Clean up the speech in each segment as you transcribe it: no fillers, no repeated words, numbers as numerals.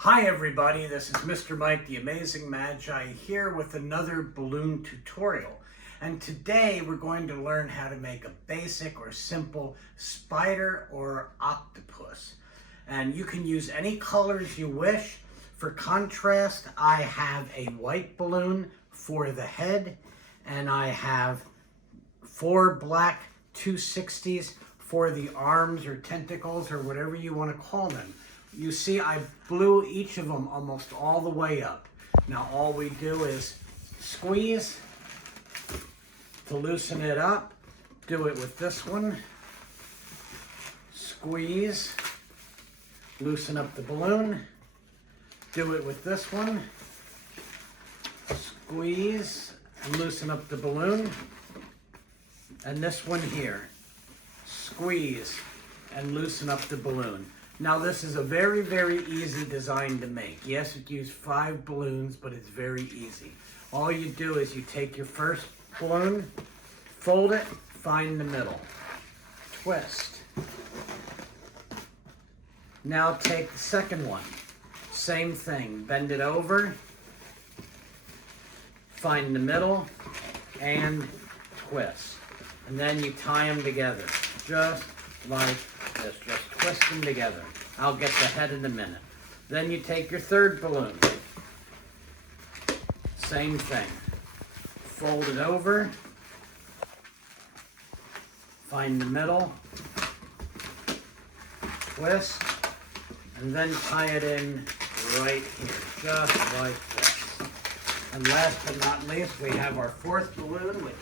Hi everybody, this is Mr. Mike, the Amazing Magi, here with another balloon tutorial. And today we're going to learn how to make a basic or simple spider or octopus. And you can use any colors you wish. For contrast, I have a white balloon for the head, and I have 4 black 260s for the arms or tentacles or whatever you want to call them. You see, I blew each of them almost all the way up. Now all we do is squeeze to loosen it up. Do it with this one. Squeeze, loosen up the balloon. Do it with this one. Squeeze and loosen up the balloon. And this one here. Squeeze and loosen up the balloon. Now this is a very, very easy design to make. Yes, it used 5 balloons, but it's very easy. All you do is you take your first balloon, fold it, find the middle, twist. Now take the second one, same thing, bend it over, find the middle, and twist. And then you tie them together, just like this, just twist them together. I'll get the head in a minute. Then you take your third balloon. Same thing. Fold it over. Find the middle. Twist. And then tie it in right here, just like this. And last but not least, we have our fourth balloon, which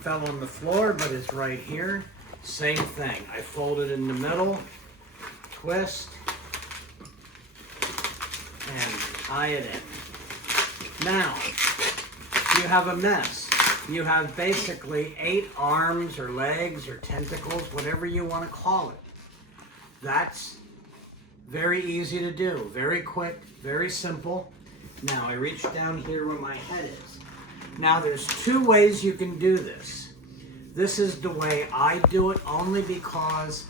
fell on the floor, but is right here. Same thing. I fold it in the middle, twist, and tie it in. Now, you have a mess. You have basically 8 arms or legs or tentacles, whatever you want to call it. That's very easy to do, very quick, very simple. Now, I reach down here where my head is. Now, there's 2 ways you can do this. This is the way I do it only because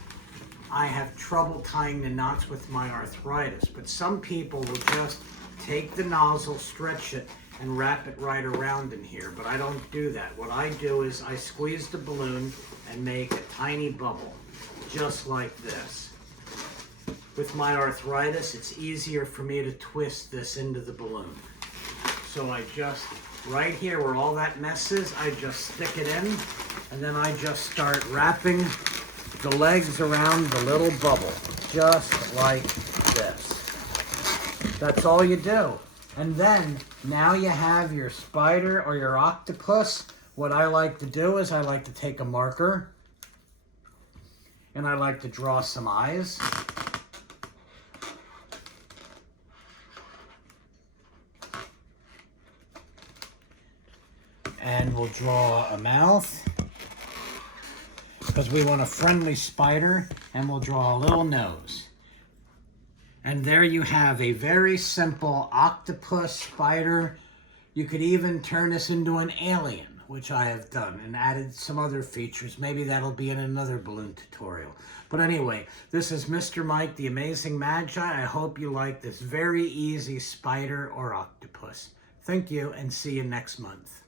I have trouble tying the knots with my arthritis. But some people will just take the nozzle, stretch it, and wrap it right around in here. But I don't do that. What I do is I squeeze the balloon and make a tiny bubble, just like this. With my arthritis, it's easier for me to twist this into the balloon. So I just, right here where all that mess is, I just stick it in. And then I just start wrapping the legs around the little bubble, just like this. That's all you do. And then, now you have your spider or your octopus. What I like to do is I like to take a marker, and I like to draw some eyes. And we'll draw a mouth, because we want a friendly spider, and we'll draw a little nose. And there you have a very simple octopus spider. You could even turn this into an alien, which I have done, and added some other features. Maybe that'll be in another balloon tutorial. But anyway, this is Mr. Mike, the Amazing Magi. I hope you like this very easy spider or octopus. Thank you, and see you next month.